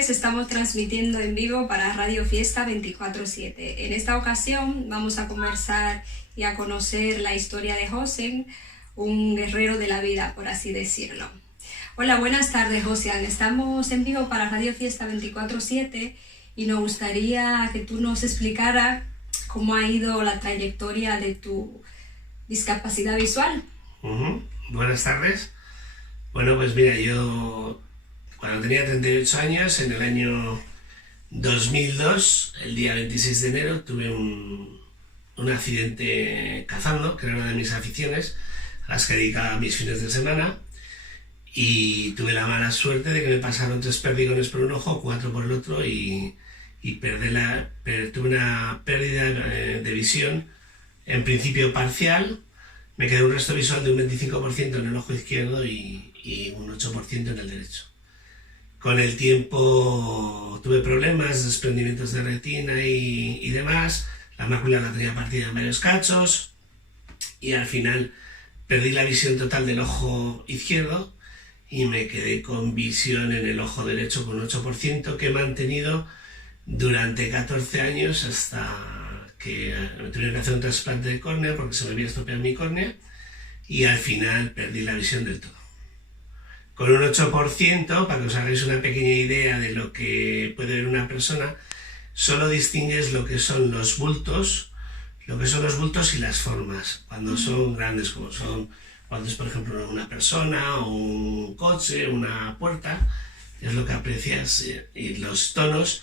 tardes, estamos transmitiendo en vivo para Radio Fiesta 24/7. En esta ocasión vamos a conversar y a conocer la historia de Josian, un guerrero de la vida, por así decirlo. Hola, buenas tardes, Josian. Estamos en vivo para Radio Fiesta 24/7 y nos gustaría que tú nos explicaras cómo ha ido la trayectoria de tu discapacidad visual. Buenas tardes. Bueno, pues mira, yo cuando tenía 38 años, en el año 2002, el día 26 de enero, tuve un accidente cazando, que era una de mis aficiones, a las que dedicaba mis fines de semana, y tuve la mala suerte de que me pasaron 3 perdigones por un ojo, 4 por el otro, y tuve una pérdida de visión, en principio parcial. Me quedó un resto visual de un 25% en el ojo izquierdo y un 8% en el derecho. Con el tiempo tuve problemas, desprendimientos de retina y demás. La mácula la tenía partida en varios cachos y al final perdí la visión total del ojo izquierdo y me quedé con visión en el ojo derecho con un 8% que he mantenido durante 14 años hasta que me tuvieron que hacer un trasplante de córnea porque se me había estropeado mi córnea y al final perdí la visión del todo. Con un 8%, para que os hagáis una pequeña idea de lo que puede ver una persona, solo distingues lo que son los bultos y las formas, cuando son grandes, como son cuando es por ejemplo una persona o un coche, una puerta, es lo que aprecias, y los tonos,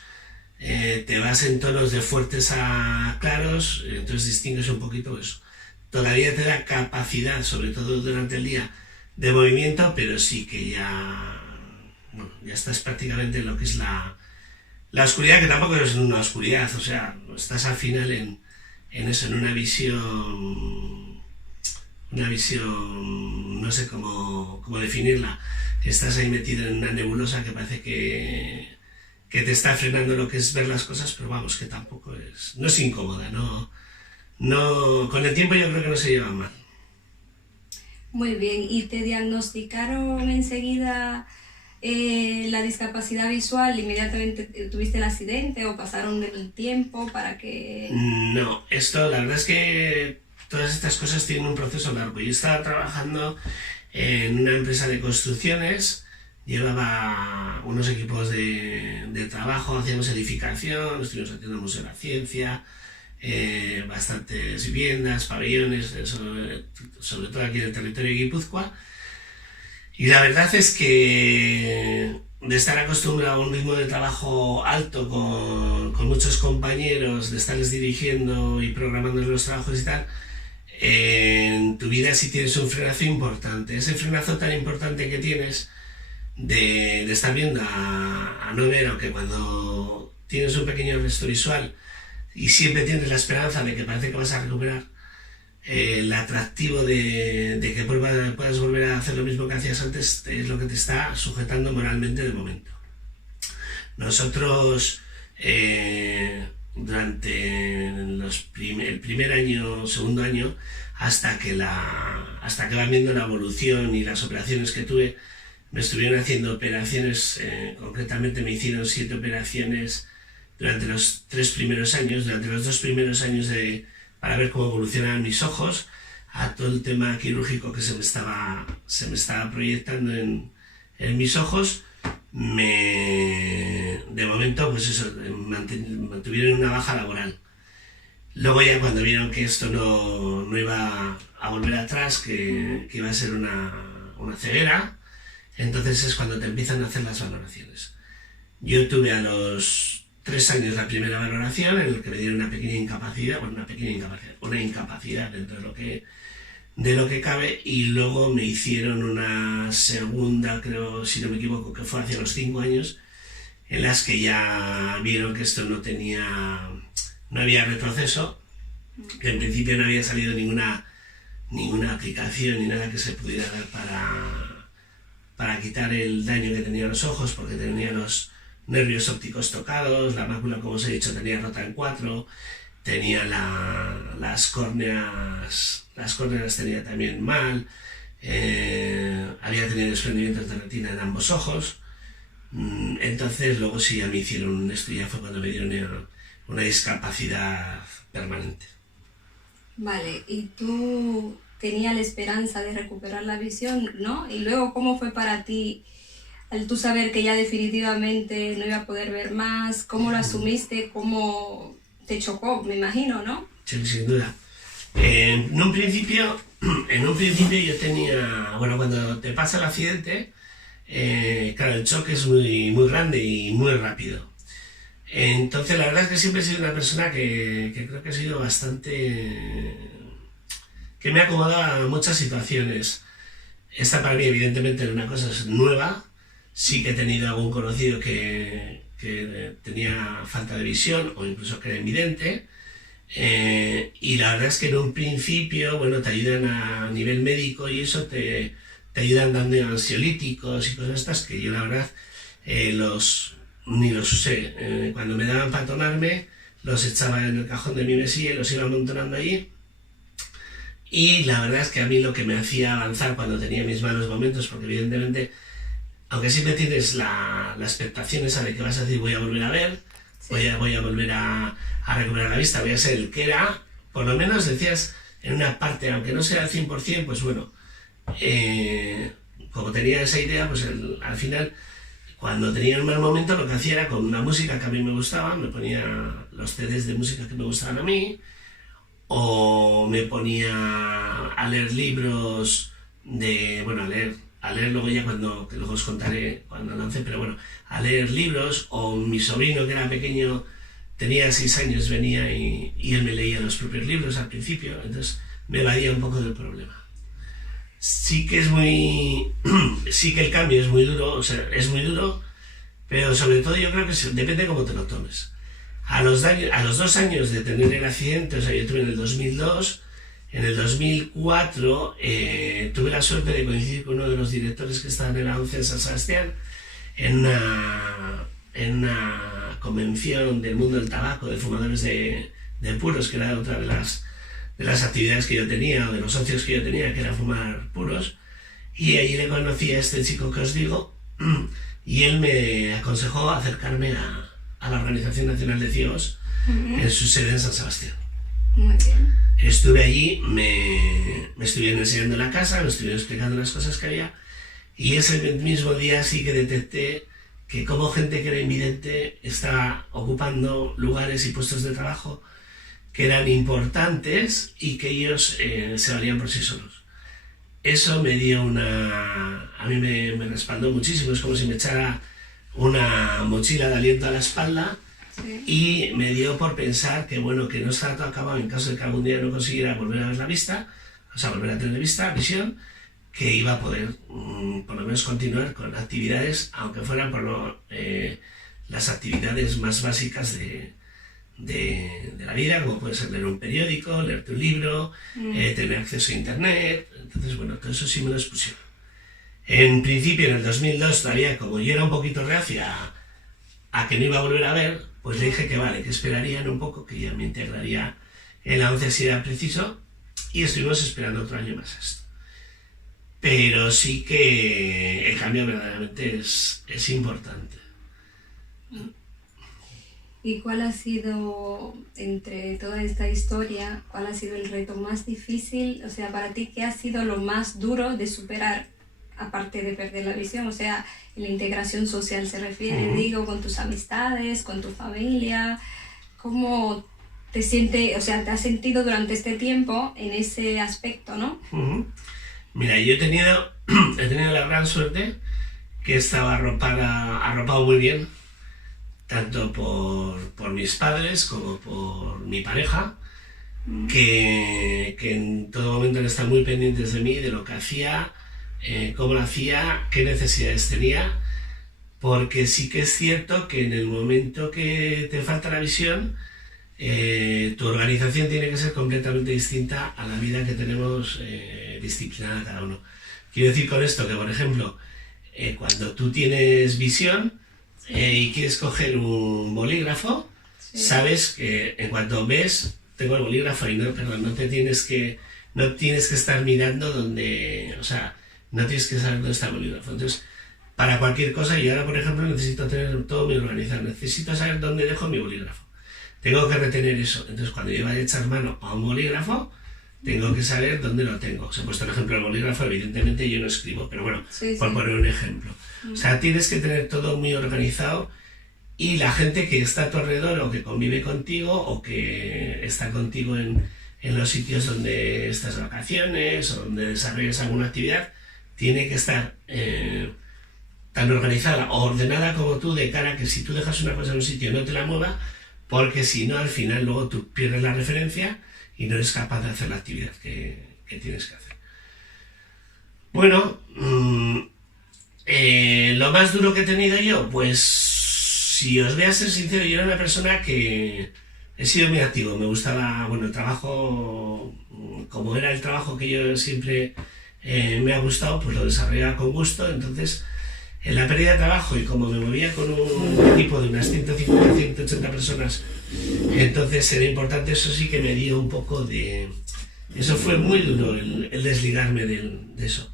te vas en tonos de fuertes a claros, entonces distingues un poquito eso. Todavía te da capacidad, sobre todo durante el día, de movimiento, pero sí que ya estás prácticamente en lo que es la oscuridad, que tampoco es una oscuridad, o sea, estás al final en eso, en una visión, no sé cómo definirla. Estás ahí metido en una nebulosa que parece que te está frenando lo que es ver las cosas, pero vamos, que tampoco no es incómoda, no, con el tiempo yo creo que no se lleva mal. Muy bien, ¿y te diagnosticaron enseguida la discapacidad visual? ¿Inmediatamente tuviste el accidente o pasaron el tiempo para que...? No, la verdad es que todas estas cosas tienen un proceso largo. Yo estaba trabajando en una empresa de construcciones, llevaba unos equipos de trabajo, hacíamos edificación, estuvimos haciendo el Museo de la Ciencia, bastantes viviendas, pabellones, sobre todo aquí en el territorio de Guipúzcoa. Y la verdad es que de estar acostumbrado a un ritmo de trabajo alto con muchos compañeros, de estarles dirigiendo y programando los trabajos y tal, en tu vida sí tienes un frenazo importante. Ese frenazo tan importante que tienes de estar viendo a no ver, aunque cuando tienes un pequeño resto visual y siempre tienes la esperanza de que parece que vas a recuperar, el atractivo de que puedas volver a hacer lo mismo que hacías antes es lo que te está sujetando moralmente de momento. Nosotros durante el primer año, segundo año, hasta que van viendo la evolución y las operaciones que tuve, me estuvieron haciendo operaciones, concretamente me hicieron 7 operaciones durante los 3 primeros años, durante los 2 primeros años para ver cómo evolucionaban mis ojos, a todo el tema quirúrgico que se me estaba proyectando en mis ojos. De momento, pues eso, mantuvieron una baja laboral. Luego ya cuando vieron que esto no iba a volver atrás, que iba a ser una ceguera, entonces es cuando te empiezan a hacer las valoraciones. Yo tuve a los 3 años la primera valoración, en la que me dieron una incapacidad dentro de lo que cabe, y luego me hicieron una segunda, creo, si no me equivoco, que fue hacia los 5 años, en las que ya vieron que esto no había retroceso, que en principio no había salido ninguna aplicación ni nada que se pudiera dar para quitar el daño que tenía los ojos, porque tenía los nervios ópticos tocados, la mácula, como os he dicho, tenía rota en 4, tenía las córneas tenía también mal, había tenido desprendimientos de retina en ambos ojos, Entonces luego sí ya me hicieron un estudio, ya fue cuando me dieron una discapacidad permanente. Vale, y tú tenías la esperanza de recuperar la visión, ¿no? Y luego, ¿cómo fue para ti al tú saber que ya definitivamente no iba a poder ver más? ¿Cómo lo asumiste? ¿Cómo te chocó? Me imagino, ¿no? Sí, sin duda. En un principio yo tenía, bueno, cuando te pasa el accidente, claro, el choque es muy, muy grande y muy rápido. Entonces, la verdad es que siempre he sido una persona que creo que ha sido bastante... que me ha acomodado a muchas situaciones. Esta para mí, evidentemente, era una cosa nueva. Sí que he tenido algún conocido que tenía falta de visión o incluso que era invidente. Y la verdad es que en un principio, bueno, te ayudan a nivel médico y eso te ayudan dando ansiolíticos y cosas estas que yo la verdad ni los usé. Cuando me daban para tomarme, los echaba en el cajón de mi mesilla y los iba amontonando allí. Y la verdad es que a mí lo que me hacía avanzar cuando tenía mis malos momentos, porque evidentemente, aunque siempre tienes la expectación esa de que vas a decir voy a volver a ver, sí, voy a volver a recuperar la vista, voy a ser el que era, por lo menos decías en una parte, aunque no sea al 100%, pues bueno, como tenía esa idea, pues al final, cuando tenía un mal momento, lo que hacía era con una música que a mí me gustaba, me ponía los CDs de música que me gustaban a mí, o me ponía a leer libros bueno, a leer luego ya que luego os contaré cuando lancé, pero bueno, a leer libros, o mi sobrino que era pequeño, tenía 6 años, venía y él me leía los propios libros al principio, entonces me evadía un poco del problema. Sí que el cambio es muy duro, o sea, es muy duro, pero sobre todo yo creo que depende de cómo te lo tomes. A los 2 años de tener el accidente, o sea, yo tuve en el 2002, en el 2004 tuve la suerte de coincidir con uno de los directores que estaban en la ONCE en San Sebastián, en una convención del mundo del tabaco, de fumadores de puros, que era otra de las actividades que yo tenía, o de los socios que yo tenía, que era fumar puros, y allí le conocí a este chico que os digo, y él me aconsejó acercarme a la Organización Nacional de Ciegos, en su sede en San Sebastián. Muy bien. Estuve allí, me estuvieron enseñando la casa, me estuvieron explicando las cosas que había, y ese mismo día sí que detecté que como gente que era invidente estaba ocupando lugares y puestos de trabajo que eran importantes y que ellos se valían por sí solos. Eso me dio a mí me respaldó muchísimo, es como si me echara una mochila de aliento a la espalda. Sí. Y me dio por pensar que bueno, que no estaba todo acabado en caso de que algún día no consiguiera volver a ver la vista, o sea, volver a tener visión, que iba a poder por lo menos continuar con actividades, aunque fueran las actividades más básicas de la vida, como puede ser leer un periódico, leerte un libro, tener acceso a internet. Entonces bueno, todo eso sí me lo expusieron. En principio, en el 2002 todavía, como yo era un poquito reacia a que no iba a volver a ver, pues le dije que vale, que esperarían un poco, que ya me integraría en la ONCE si era preciso, y estuvimos esperando otro año más esto. Pero sí que el cambio verdaderamente es importante. ¿Y cuál ha sido, entre toda esta historia, cuál ha sido el reto más difícil? O sea, para ti, ¿qué ha sido lo más duro de superar, aparte de perder la visión? O sea, la integración social se refiere, digo, con tus amistades, con tu familia. ¿Cómo te sientes, o sea, te has sentido durante este tiempo en ese aspecto, no? Mira, yo he tenido la gran suerte que estaba arropado muy bien, tanto por mis padres como por mi pareja, que en todo momento han estado muy pendientes de mí, de lo que hacía, cómo lo hacía, qué necesidades tenía, porque sí que es cierto que en el momento que te falta la visión, tu organización tiene que ser completamente distinta a la vida que tenemos disciplinada cada uno. Quiero decir con esto que, por ejemplo, cuando tú tienes visión y quieres coger un bolígrafo, sí, sabes que en cuanto ves, tengo el bolígrafo y no tienes que estar mirando donde, o sea, no tienes que saber dónde está el bolígrafo. Entonces, para cualquier cosa, y ahora, por ejemplo, necesito tener todo muy organizado, necesito saber dónde dejo mi bolígrafo. Tengo que retener eso. Entonces, cuando yo voy a echar mano a un bolígrafo, tengo que saber dónde lo tengo. Os he puesto el ejemplo del bolígrafo, evidentemente yo no escribo, pero bueno, por poner un ejemplo. O sea, tienes que tener todo muy organizado, y la gente que está a tu alrededor o que convive contigo o que está contigo en los sitios donde estás de vacaciones o donde desarrollas alguna actividad, tiene que estar tan organizada o ordenada como tú, de cara a que si tú dejas una cosa en un sitio no te la mueva, porque si no, al final luego tú pierdes la referencia y no eres capaz de hacer la actividad que tienes que hacer. Bueno, lo más duro que he tenido yo, pues si os voy a ser sincero, yo era una persona que he sido muy activo, me gustaba, bueno, el trabajo, como era el trabajo que yo siempre me ha gustado, pues lo desarrollaba con gusto. Entonces, en la pérdida de trabajo, y como me movía con un equipo de unas 150, 180 personas, entonces era importante, eso sí que me dio un poco de... Eso fue muy duro, el desligarme de eso,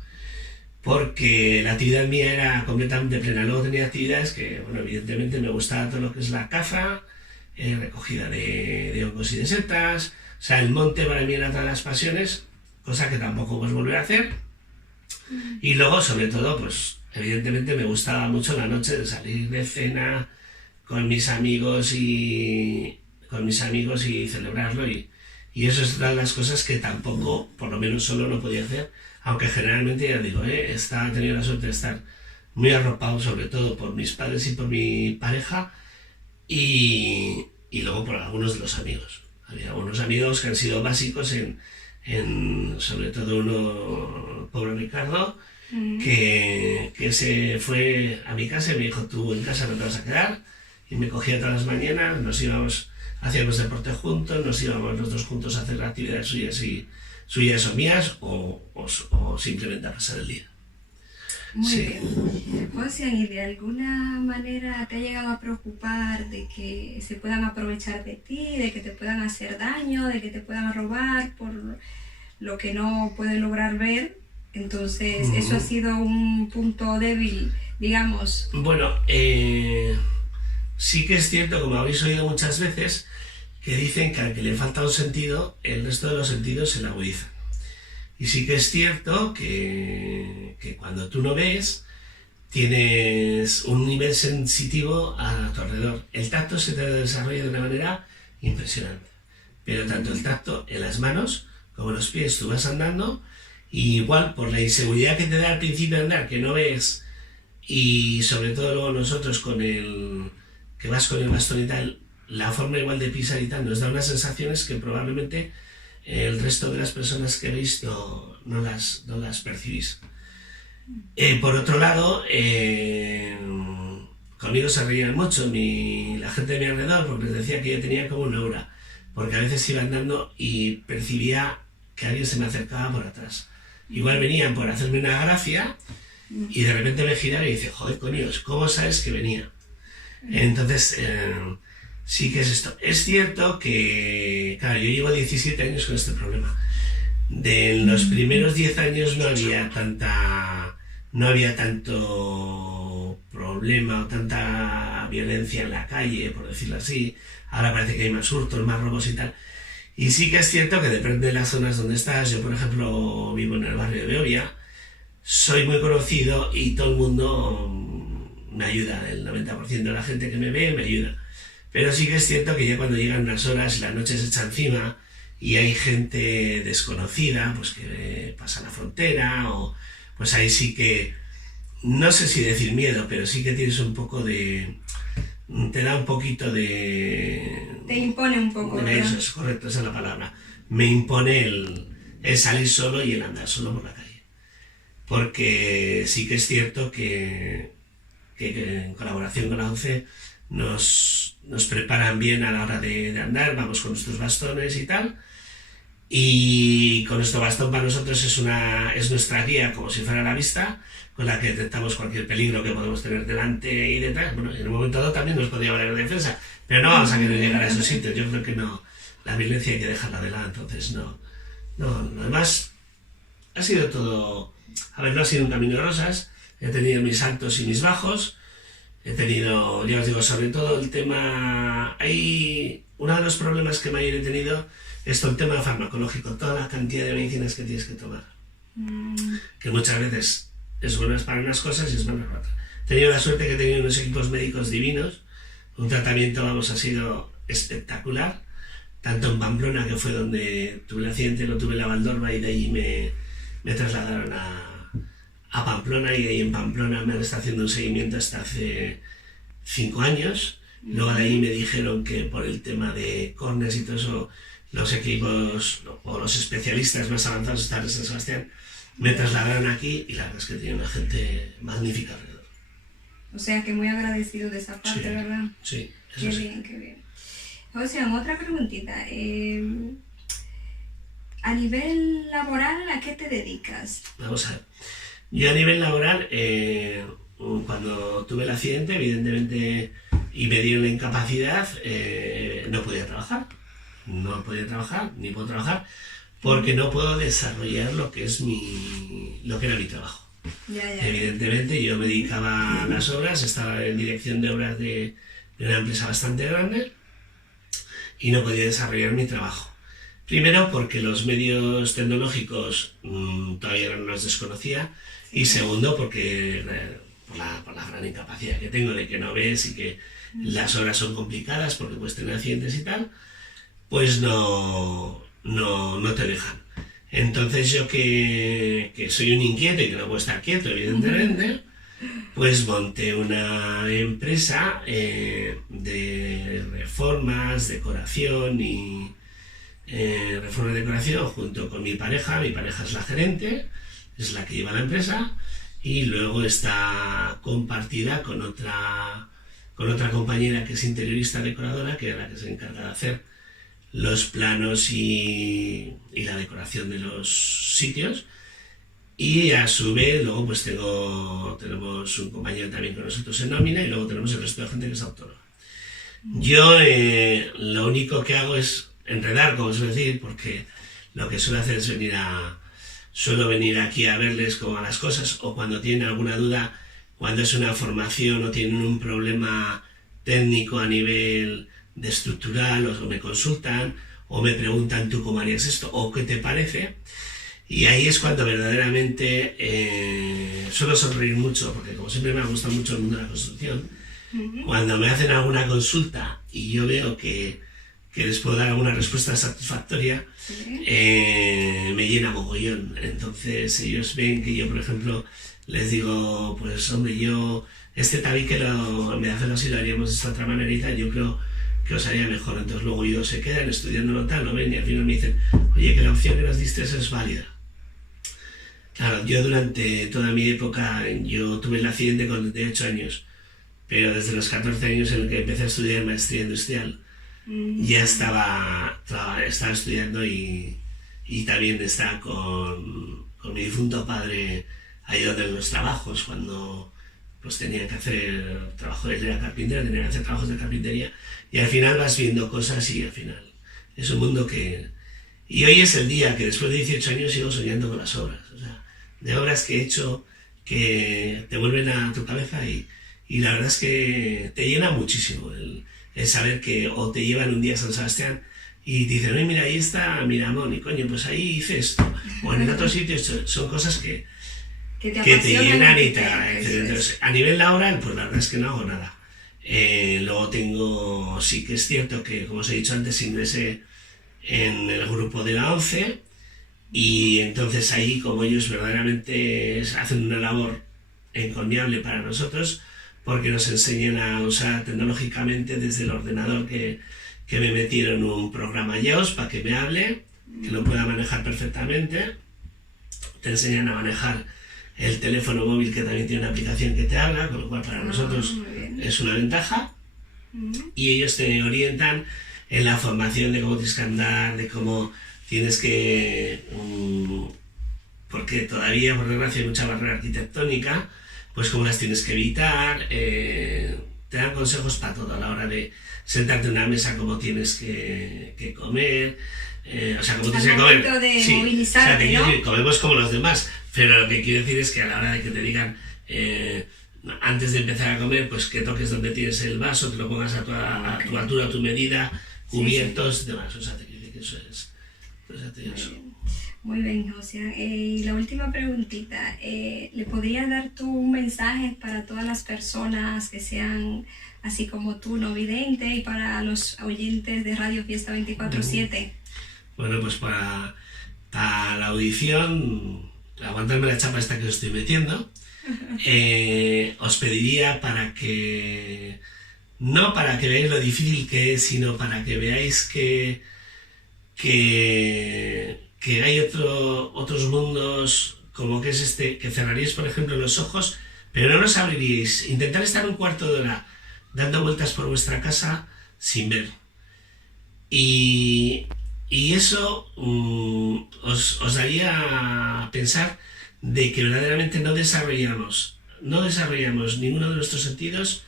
porque la actividad mía era completamente plena. Luego tenía actividades que, bueno, evidentemente me gustaba todo lo que es la caza, recogida de hongos y de setas. O sea, el monte para mí era otra de las pasiones, cosa que tampoco puedo volver a hacer. Y luego, sobre todo, pues evidentemente me gustaba mucho la noche de salir de cena con mis amigos y celebrarlo, y eso es una de las cosas que tampoco, por lo menos solo, no podía hacer, aunque generalmente, ya digo, he tenido la suerte de estar muy arropado, sobre todo por mis padres y por mi pareja, y luego por algunos de los amigos. Había algunos amigos que han sido básicos sobre todo uno, pobre Ricardo, que se fue a mi casa y me dijo: tú en casa no te vas a quedar, y me cogía todas las mañanas, hacíamos deporte juntos, nos íbamos los dos juntos a hacer actividades suyas o mías, o simplemente a pasar el día. Muy bien. José, ¿y de alguna manera te ha llegado a preocupar de que se puedan aprovechar de ti, de que te puedan hacer daño, de que te puedan robar por lo que no pueden lograr ver? Entonces, ¿eso ha sido un punto débil, digamos? Bueno, sí que es cierto, como habéis oído muchas veces, que dicen que al que le falta un sentido, el resto de los sentidos se le agudizan. Y sí que es cierto que cuando tú no ves, tienes un nivel sensitivo a tu alrededor. El tacto se te desarrolla de una manera impresionante. Pero tanto el tacto en las manos como en los pies, tú vas andando, y igual por la inseguridad que te da al principio de andar, que no ves, y sobre todo luego nosotros que vas con el bastón y tal, la forma igual de pisar y tal nos da unas sensaciones que probablemente el resto de las personas que veis no las percibís. Por otro lado, conmigo se reían mucho la gente de mi alrededor, porque les decía que yo tenía como una aura, porque a veces iba andando y percibía que alguien se me acercaba por atrás. Igual venían por hacerme una gracia, y de repente me giraba y dice: joder, coño, ¿cómo sabes que venía? Entonces, sí que es esto. Es cierto que, claro, yo llevo 17 años con este problema. De los primeros 10 años no había tanto problema o tanta violencia en la calle, por decirlo así. Ahora parece que hay más hurtos, más robos y tal. Y sí que es cierto que depende de las zonas donde estás. Yo, por ejemplo, vivo en el barrio de Beovia, soy muy conocido y todo el mundo me ayuda. El 90% de la gente que me ve me ayuda. Pero sí que es cierto que ya cuando llegan unas horas y la noche se echa encima y hay gente desconocida, pues que pasa la frontera, o pues ahí sí que, no sé si decir miedo, pero sí que tienes un poco de... te da un poquito de... Te impone un poco, ¿no? Eso es correcto, esa es la palabra. Me impone el salir solo y el andar solo por la calle. Porque sí que es cierto que en colaboración con la ONCE nos preparan bien a la hora de andar, vamos con nuestros bastones y tal, y con nuestro bastón para nosotros es nuestra guía, como si fuera la vista, con la que detectamos cualquier peligro que podemos tener delante y detrás. Bueno, en un momento dado también nos podría valer de defensa, pero no vamos a querer llegar a esos sitios. Yo creo que no, la violencia hay que dejarla de lado. Entonces no, además ha sido todo, a ver, no ha sido un camino de rosas. he tenido mis altos y mis bajos, he tenido, ya os digo, sobre todo el tema, uno de los problemas que mayor he tenido es todo el tema farmacológico, toda la cantidad de medicinas que tienes que tomar, que muchas veces es buenas para unas cosas y es malas para otras. He tenido la suerte que he tenido unos equipos médicos divinos, un tratamiento, vamos, ha sido espectacular, tanto en Pamplona, que fue donde tuve el accidente, lo tuve en la Valdorba y de allí me trasladaron a Pamplona, y de ahí en Pamplona me han estado haciendo un seguimiento hasta hace 5 años. Luego de ahí me dijeron que por el tema de córneas y todo eso, los equipos o los especialistas más avanzados estaban en San Sebastián, me trasladaron aquí y la verdad es que tenía una gente magnífica alrededor. O sea que muy agradecido de esa parte, Sí, ¿verdad? sí, Qué eso sí. bien, qué bien. O sea, otra preguntita. A nivel laboral, ¿a qué te dedicas? Vamos a ver. Yo a nivel laboral, cuando tuve el accidente, evidentemente, y me dieron la incapacidad, no podía trabajar. No podía trabajar, ni puedo trabajar, porque no puedo desarrollar lo que era mi trabajo. Ya. Evidentemente, yo me dedicaba a las obras, estaba en dirección de obras de una empresa bastante grande y no podía desarrollar mi trabajo. Primero, porque los medios tecnológicos todavía no los desconocía, y segundo, porque por la gran incapacidad que tengo de que no ves y que las obras son complicadas porque puedes tener accidentes y tal, pues no te dejan. Entonces yo que soy un inquieto y que no puedo estar quieto, evidentemente, pues monté una empresa de reformas, decoración y reforma y decoración junto con mi pareja es la gerente, es la que lleva la empresa, y luego está compartida con otra compañera que es interiorista decoradora, que es la que se encarga de hacer los planos y la decoración de los sitios. Y a su vez luego pues tenemos un compañero también con nosotros en nómina, y luego tenemos el resto de gente que es autónoma. Yo lo único que hago es enredar, como suelo decir, porque lo que suelo hacer es suelo venir aquí a verles cómo van las cosas, o cuando tienen alguna duda, cuando es una formación o tienen un problema técnico a nivel de estructural, o me consultan o me preguntan tú cómo harías esto o qué te parece, y ahí es cuando verdaderamente suelo sonreír mucho, porque como siempre me ha gustado mucho el mundo de la construcción. Cuando me hacen alguna consulta y yo veo que les puedo dar alguna respuesta satisfactoria, me llena mogollón. Entonces ellos ven que yo, por ejemplo, les digo, pues hombre, yo este tabique en vez de hacerlo así lo haríamos de esta otra manerita, yo creo que os haría mejor. Entonces luego ellos se quedan estudiándolo tal, lo ven y al final me dicen, oye, que la opción que nos diste es válida. Claro, yo durante toda mi época, yo tuve el accidente con 38 años, pero desde los 14 años en el que empecé a estudiar maestría industrial, ya estaba estudiando y también estaba con mi difunto padre ayudando en los trabajos cuando pues tenía que hacer trabajo, él era carpintero, tenía que hacer trabajos de carpintería, y al final vas viendo cosas y al final es un mundo que... Y hoy es el día que después de 18 años sigo soñando con las obras, o sea, de obras que he hecho que te vuelven a tu cabeza y la verdad es que te llena muchísimo el saber que o te llevan un día a San Sebastián y te dicen, oye, mira, ahí está Miramón, y coño, pues ahí hice esto, o en el otro sitio, son cosas que te llenan y te... Entonces, a nivel laboral, pues la verdad es que no hago nada. Luego sí que es cierto que, como os he dicho antes, ingresé en el grupo de la ONCE, y entonces ahí, como ellos verdaderamente hacen una labor encomiable para nosotros, porque nos enseñan a usar tecnológicamente desde el ordenador que me metieron un programa IOS para que me hable, que lo pueda manejar perfectamente. Te enseñan a manejar el teléfono móvil, que también tiene una aplicación que te habla, con lo cual para nosotros es una ventaja. Y ellos te orientan en la formación de cómo tienes que andar, de cómo tienes que... porque todavía, por desgracia, hay mucha barrera arquitectónica, pues cómo las tienes que evitar, te dan consejos para todo a la hora de sentarte en una mesa, cómo tienes que comer, o sea, cómo tienes que comer. De sí, movilizarte, o sea, ¿no? comemos como los demás, pero lo que quiero decir es que a la hora de que te digan antes de empezar a comer, pues que toques donde tienes el vaso, que lo pongas a tu altura, a tu medida, cubiertos y demás. O sea, te quiero decir que eso es... Muy bien, José. Y la última preguntita, ¿le podrías dar tú un mensaje para todas las personas que sean así como tú, no videntes, y para los oyentes de Radio Fiesta 24/7? Bueno, pues para la audición, aguantarme la chapa esta que os estoy metiendo, os pediría no para que veáis lo difícil que es, sino para que veáis que hay otros mundos como que es este, que cerraríais por ejemplo los ojos, pero no los abriríais. Intentar estar un cuarto de hora dando vueltas por vuestra casa sin ver. Y eso os daría a pensar de que verdaderamente no desarrollamos ninguno de nuestros sentidos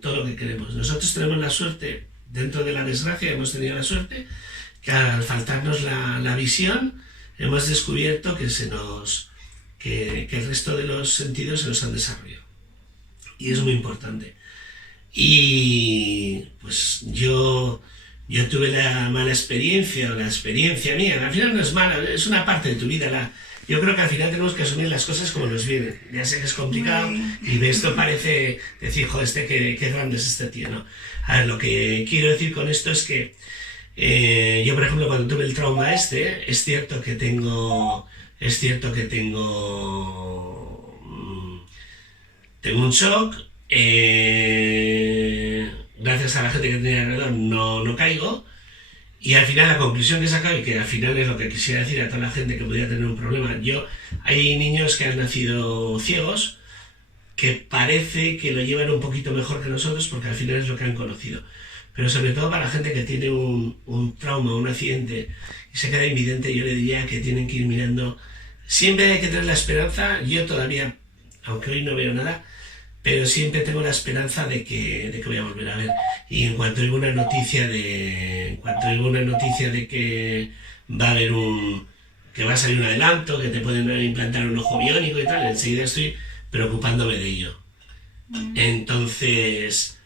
todo lo que queremos. Nosotros tenemos la suerte, dentro de la desgracia hemos tenido la suerte, que al faltarnos la visión, hemos descubierto que el resto de los sentidos se nos han desarrollado. Y es muy importante. Y pues yo tuve la mala experiencia, o la experiencia mía, al final no es mala, es una parte de tu vida. Yo creo que al final tenemos que asumir las cosas como nos vienen. Ya sé que es complicado y esto parece decir, joder, qué grande es este tío, ¿no? A ver, lo que quiero decir con esto es que yo, por ejemplo, cuando tuve el trauma es cierto que tengo un shock, gracias a la gente que tenía alrededor no caigo, y al final la conclusión que he sacado, y que al final es lo que quisiera decir a toda la gente que pudiera tener un problema, hay niños que han nacido ciegos, que parece que lo llevan un poquito mejor que nosotros, porque al final es lo que han conocido. Pero sobre todo para la gente que tiene un trauma, un accidente, y se queda invidente, yo le diría que tienen que ir mirando. Siempre hay que tener la esperanza. Yo todavía, aunque hoy no veo nada, pero siempre tengo la esperanza de que voy a volver a ver. Y en cuanto oigo una noticia de que va a haber que va a salir un adelanto, que te pueden implantar un ojo biónico y tal, enseguida estoy preocupándome de ello. Entonces,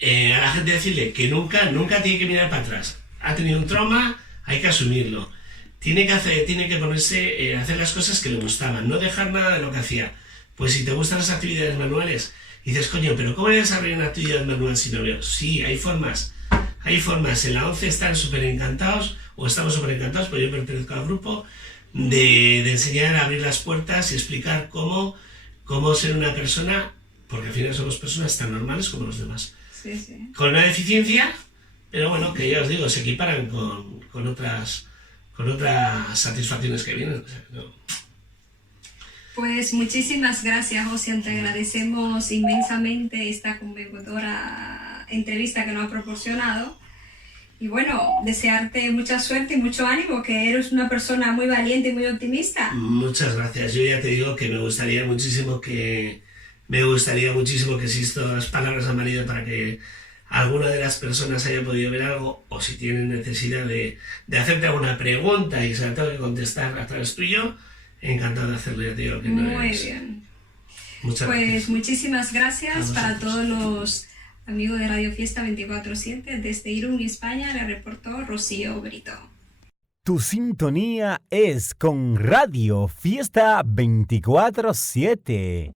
a la gente decirle que nunca tiene que mirar para atrás. Ha tenido un trauma, hay que asumirlo. Tiene que ponerse a hacer las cosas que le gustaban, no dejar nada de lo que hacía. Pues si te gustan las actividades manuales, dices, coño, pero ¿cómo voy a desarrollar una actividad manual si no veo? Sí, hay formas. En la 11 están súper encantados, o estamos súper encantados, porque yo pertenezco al grupo, de enseñar a abrir las puertas y explicar cómo ser una persona, porque al final somos personas tan normales como los demás. Sí. Con una deficiencia, pero bueno, que ya os digo, se equiparan con otras satisfacciones que vienen. O sea, no. Pues muchísimas gracias, José. Te agradecemos inmensamente esta conmovedora entrevista que nos ha proporcionado. Y bueno, desearte mucha suerte y mucho ánimo, que eres una persona muy valiente y muy optimista. Muchas gracias. Yo ya te digo que me gustaría muchísimo que si estas palabras han valido para que alguna de las personas haya podido ver algo, o si tienen necesidad de hacerte alguna pregunta y se la tengo que contestar a través tuyo, encantado de hacerlo. Ya te digo que muy bien. Muchas gracias. Muchísimas gracias para todos los amigos de Radio Fiesta 24/7. Desde Irún, España, le reportó Rocío Brito. Tu sintonía es con Radio Fiesta 24/7.